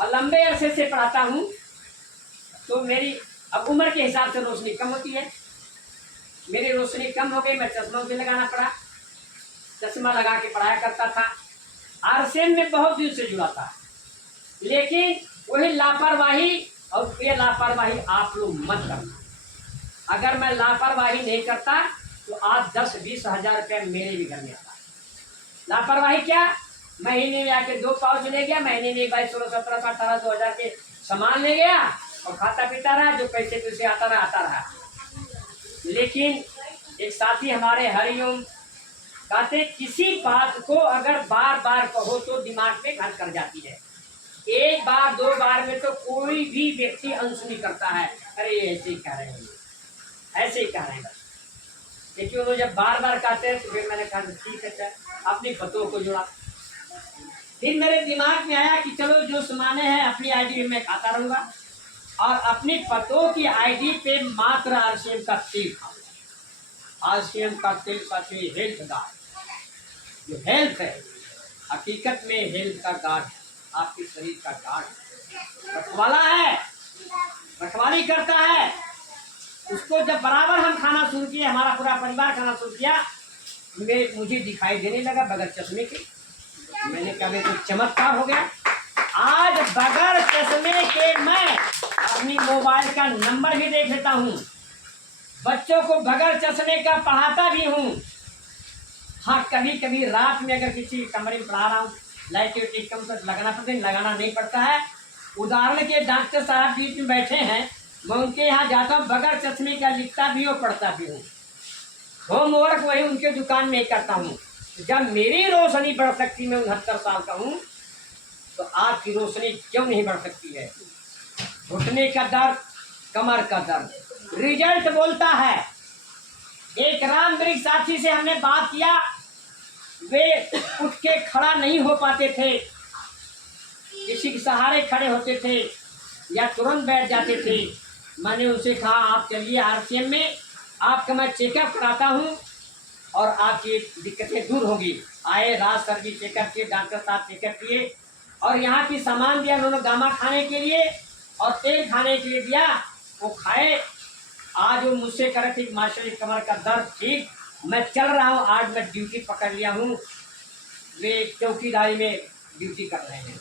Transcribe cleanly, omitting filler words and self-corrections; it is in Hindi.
और लंबे अरसे से पढ़ाता हूँ, तो मेरी अब उम्र के हिसाब से रोशनी कम होती है। मेरी रोशनी कम हो गई, मैं चश्मा भी लगाना पड़ा। चश्मा लगा के पढ़ाया करता था। आरसीएम में बहुत दिन से जुड़ा था, लेकिन वही लापरवाही, और ये लापरवाही आप लोग मत करना। अगर मैं लापरवाही नहीं करता तो आज 10-20 हजार रुपया मेरे भी घर में आता। लापरवाही क्या, महीने में आके 2 पाउच ले गया, महीने में 22, 16, 17, 18, 2000 के सामान ले गया और खाता पीता रहा, जो पैसे पैसे आता रहा। लेकिन एक साथी हमारे हरिओम कहते, किसी बात को अगर बार बार कहो तो दिमाग में घर कर जाती है। एक बार 2 बार में तो कोई भी व्यक्ति अनसुनी करता है, अरे ऐसे ही कह रहे हैं, ऐसे ही कह रहे हैं बस। लेकिन उन्होंने जब बार बार कहते हैं तो फिर मैंने कहा ठीक है, चल अपनी पतों को जुड़ा। फिर मेरे दिमाग में आया कि चलो जो सामाने हैं अपनी आईडी में खाता रहूंगा और अपनी पतों की आईडी पे मात्र आरसीएम का तेल खाऊंगा। आरसीएम का तेल कहते हैं हेल्थ गार्ड। जो हेल्थ है, हकीकत में हेल्थ का गार्ड, आपके शरीर का गार्ड रखवाला है, रखवाली करता है। उसको जब बराबर हम खाना शुरू किए, हमारा पूरा परिवार खाना शुरू किया, मुझे दिखाई देने लगा बगैर चश्मे के। मैंने कहा तो चमत्कार हो गया। आज बगैर चश्मे के मैं अपनी मोबाइल का नंबर भी देख लेता हूँ, बच्चों को बगैर चश्मे का पढ़ाता भी हूँ। हाँ, कभी कभी रात में अगर किसी कमरे में पढ़ा रहा हूँ, लाइट वाइट कम तो लगाना पड़ता है, लगाना नहीं पड़ता है। उदाहरण के डॉक्टर साहब बीच में बैठे हैं, मैं उनके यहाँ जाता हूँ, बगैर चश्मे का लिखता भी और पढ़ता भी हूँ। होमवर्क वही उनके दुकान में ही करता हूँ। जब मेरी रोशनी बढ़ सकती, मैं 69 साल का हूँ, तो आपकी रोशनी क्यों नहीं बढ़ सकती है। घुटने का दर्द, कमर का दर्द, रिजल्ट बोलता है। एक रामवृक्ष साथी से हमने बात किया, वे उठ के खड़ा नहीं हो पाते थे, किसी के सहारे खड़े होते थे या तुरंत बैठ जाते थे। मैंने उनसे कहा आप चलिए आरसीएम में, आपका मैं चेकअप कराता हूँ और आपकी दिक्कतें दूर होगी। आए, रात सर भी चेकअप किए, डॉक्टर साहब चेकअप किए और यहाँ की सामान दिया उन्होंने, गामा खाने के लिए और तेल खाने के लिए दिया, वो खाए। आज वो मुझसे कह रहे थे मास्टर जी कमर का दर्द ठीक, मैं चल रहा हूँ। आज मैं ड्यूटी पकड़ लिया हूँ, वे चौकीदारी में ड्यूटी कर रहे हैं।